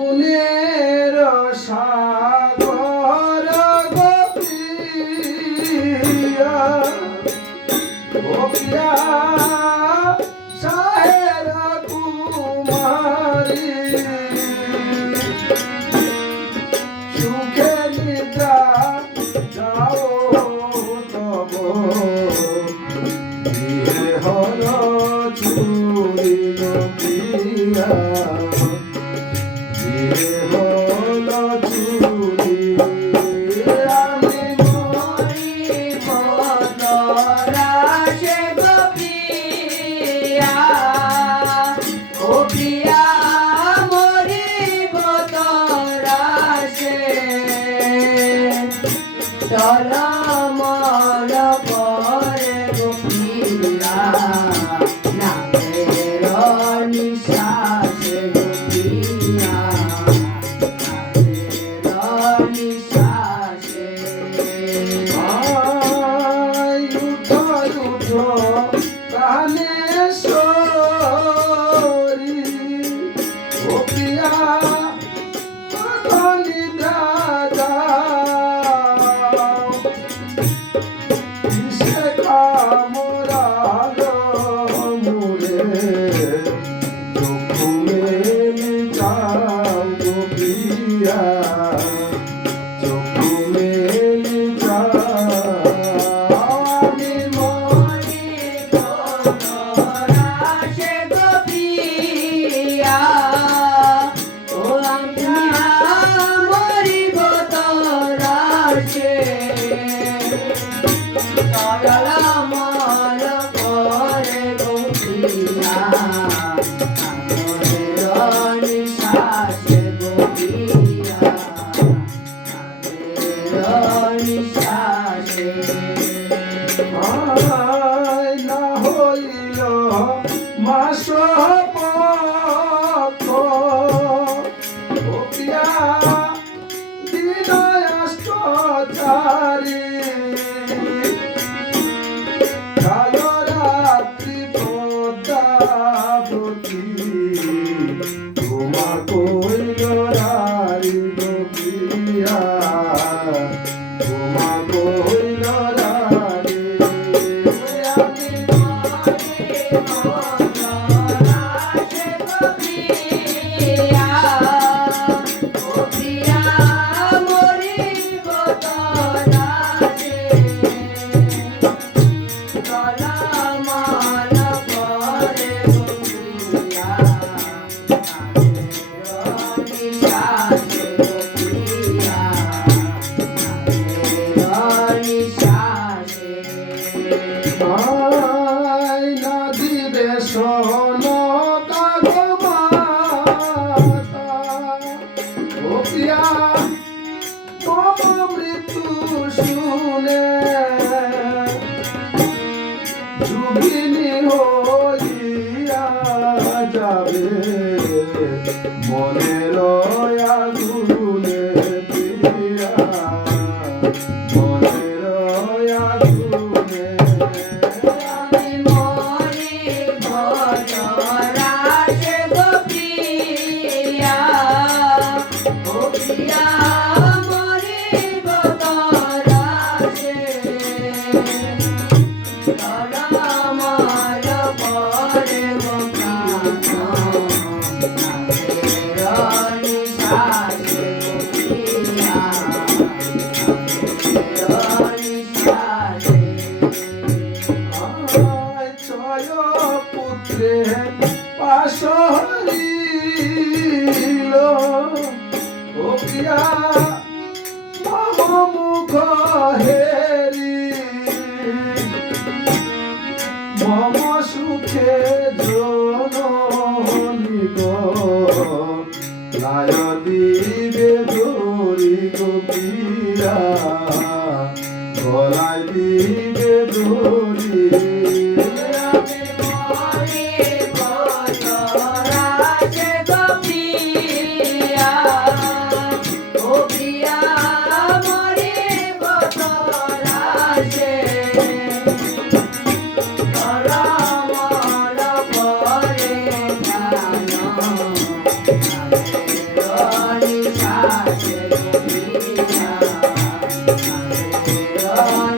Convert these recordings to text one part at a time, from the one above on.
গুণের সাগর গো প্রিয়া গোপিয়া সাহের কুমারী সুখে নিদ্রা যাও তব বিয়ে হল চুরি প্রিয়া বিয়ে হল চুরি আমি মরি মদরাশে গো প্রিয়া ও প্রিয়া মরি মদরাশে টলমল করে গো প্রিয়া নামের নিঃশ্বাসে গো প্রিয়া নামের নিঃশ্বাসে উঠো প্রাণেশ্বরী ও প্রিয়া নিদ্রা যাও কিসে কামড়ালো মুরে চক্ষু মেলি যাও গো প্রিয়া চক্ষু মেলি যাও আমি মরি মদরাশে গো প্রিয়া ও আমি মরি মদরাশে টলমল করে গো প্রিয়া নামের নিঃশ্বাসে গো প্রিয়া নামের নিঃশ্বাসে না হইল মাস পিয়া দিনয়াষ্টচারী কালো রাত্রি পদ্মাবতী তোমা কইল রারি গো প্রিয়া তোমা কইল রারি আমি মরি মদরাশে গো প্রিয়া ও প্রিয়া মরি মদরাশে টলমল করে গো প্রিয়া নামের নিঃশ্বাসে গো প্রিয়া নামের নিঃশ্বাসে না দিবে শোন কাগো মাতা ও প্রিয়া তব মৃত্যু শুনে যুগিনী হইয়া যাবে মনের আগুনে প্রিয়া মনের আগুনে আমি মরি মদরাশে গো প্রিয়া ও প্রিয়া মরি মদরাশে টলমল করে গো প্রিয়া নামের নিঃশ্বাসে গো প্রিয়া নামের নিঃশ্বাসে ছয় পুত্রে পাশরিল ও প্রিয়া মম মুখ হেরি মম সুখে জননী গো লায় দিবে ধরি গো প্রিয়া গলায় দিবে ধরি আমি মরি মদরাশে গো প্রিয়া ও প্রিয়া মরি মদরাশে টলমল করে নিশাসে গোপিয়া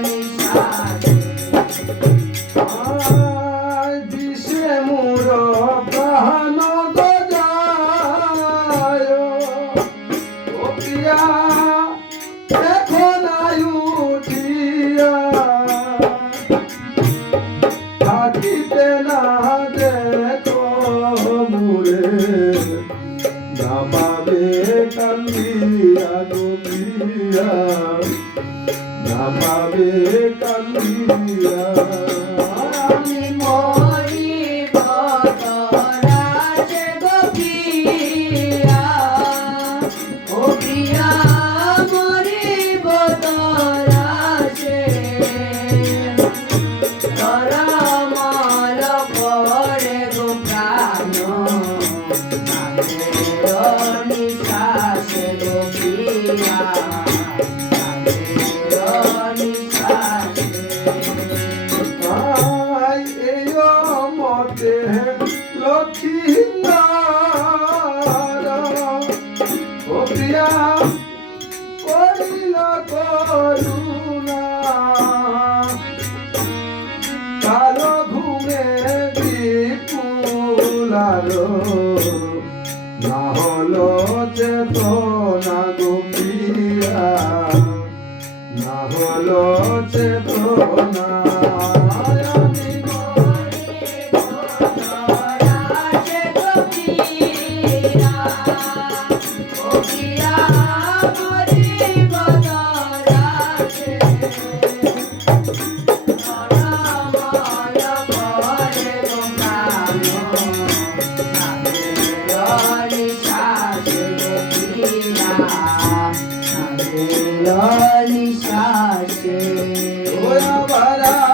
নিশাসে আয় বিষে মোর প্রাণ গজায় ও প্রিয়া এখন উঠিয়া থাকিতে না দেখো মুরে নামাবে কান্দিয়া গোপিয়া নামাবে কান্দিয়া আমি মরিব তরাসে গোপিয়া ও প্রিয়া মরিব তরাসে তরমল পরে গো প্রাণ নিশাসে গোপিয়া নিশাসে আয় এই মতে লক্ষ্মীন্দর ও প্রিয়া করিল করুণা কালো ঘুমে বিপুলার না হলো চেতনা গোপিয়া না হলো চেতনা আমি মরিব তরাসে গোপিয়া ও প্রিয়া মরিব তরাসে তরমল পরে গো প্রাণ নিশাসে গোপিয়া নিশাসে ওয়া বারা